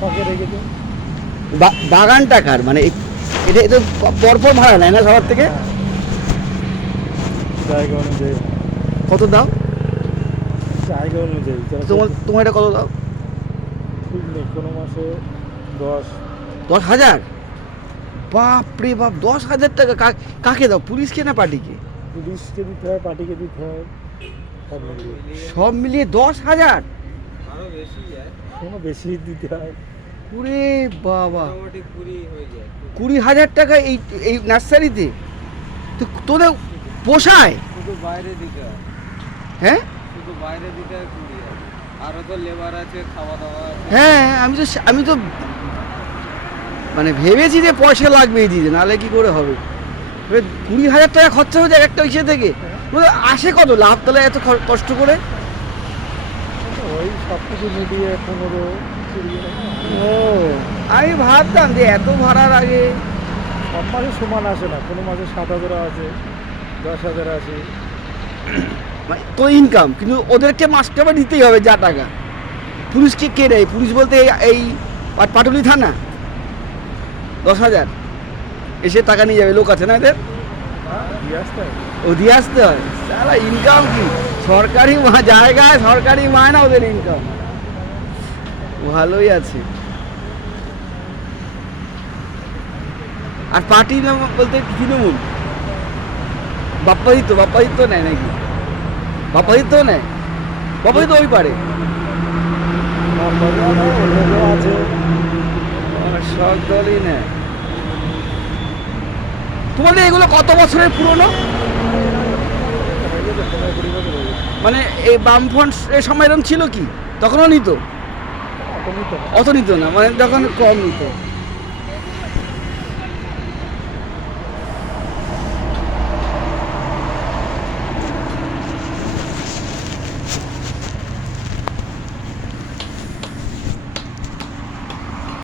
শখে রেখেছে। বাগানটা কার? মানে এটা এটা পরপর ভাড়া নেয় না সবার থেকে? জায়গা অনুযায়ী। কত দাও জায়গা অনুযায়ী তোমার এটা কত দাও? ঠিক নেই, কোনো মাসে 10। 10,000? বাপরে বাপ, 10,000 টাকা! কাকে দাও, পুলিশকে না পার্টিকে? পুলিশকে দিতে হয়, পার্টিকে দিতে হয়, সব মিলিয়ে। সব মিলিয়ে 10,000? আরো বেশি যায়, কোনো বেশি দিতে হয়। ওরে বাবা, মোটামুটি 20 হয়ে যায়। 20,000 টাকা এই এই নার্সারিতে? তো তোদের পোষায়? শুধু বাইরে দিতে হয়, হ্যাঁ শুধু বাইরে দিতে হয় 20,000। আরো তো লেবার আছে, খাওয়া দাওয়া আছে। হ্যাঁ, আমি তো মানে ভেবেছি যে পয়সা লাগবে এই দিতে, নাহলে কি করে হবে? 20,000 টাকা খরচা হয়ে যায় একটা ইসে থেকে। আসে কত লাভ তাহলে এত কষ্ট করে? ওই সব কিছু মিলিয়ে 15-20। ও, আমি ভাবতাম যে এত ভাড়ার আগে। সব মাসে সমান আসে না, কোনো মাসে 7,000 আছে, 10,000 আছে। মানে তো ইনকাম, কিন্তু ওদেরকে মাসটা আবার দিতেই হবে যা টাকা। পুলিশকে কে দেয়? পুলিশ বলতে এই পাটুলি থানা 10,000 এসে টাকা নিয়ে যাবে, লোক আছে না এদের? দিয়ে আসতে হয়। ও দিয়ে আসতে হয়। সারা ইনকাম কি? সরকারি জায়গায় সরকারি মায়না, ওদের ইনকাম ভালোই আছে। আর পার্টি বলতে তৃণমূল? বাপ্পাদিত্য নেয় নাকি? বাপ্পাদিত্য নেয়? বাপ্পাদিত্য ওই পারে আছে। সব দলই নেয়। তোমাদের এগুলো কত বছরের পুরনো? মানে এই বামফ্রন্ট এর সময় এরকম ছিল কি? তখনও নিত? অত নিত না, মানে যখন কম নিত।